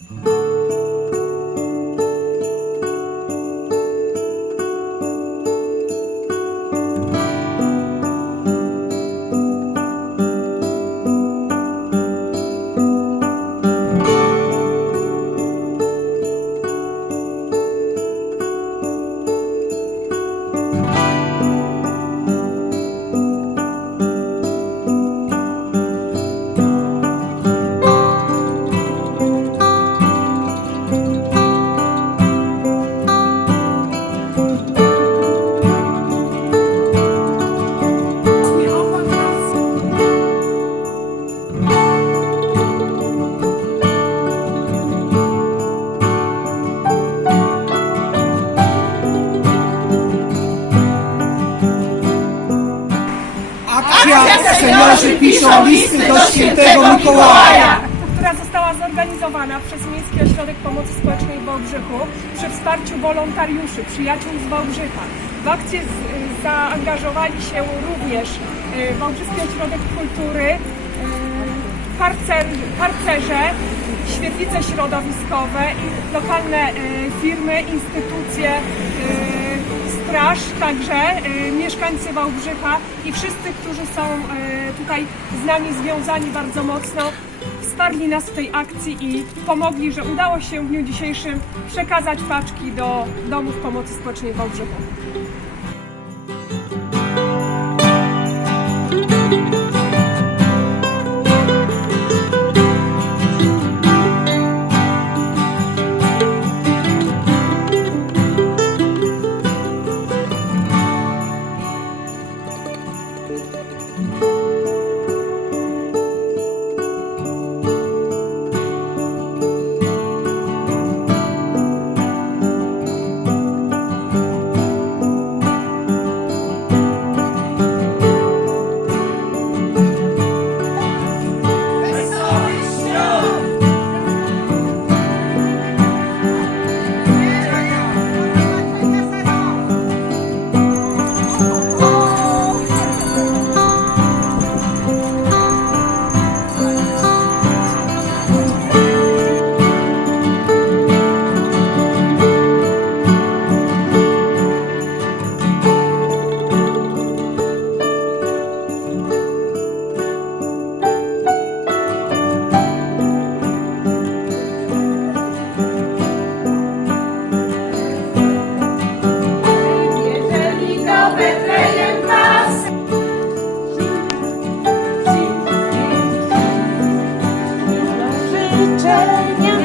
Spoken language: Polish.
Mm-hmm. Seniorzy piszą listy do świętego Mikołaja. która została zorganizowana przez Miejski Ośrodek Pomocy Społecznej w Wałbrzychu przy wsparciu wolontariuszy, przyjaciół z Wałbrzycha. W akcję z, zaangażowali się również y, Wałbrzyski Ośrodek Kultury, y, harcer, harcerze, świetlice środowiskowe i lokalne y, firmy, instytucje, y, straż, także y, mieszkańcy Wałbrzycha i wszyscy, którzy są y, tutaj z nami związani bardzo mocno, wsparli nas w tej akcji i pomogli, że udało się w dniu dzisiejszym przekazać paczki do domów pomocy społecznej w Wałbrzychu. Jeżeli do Жичення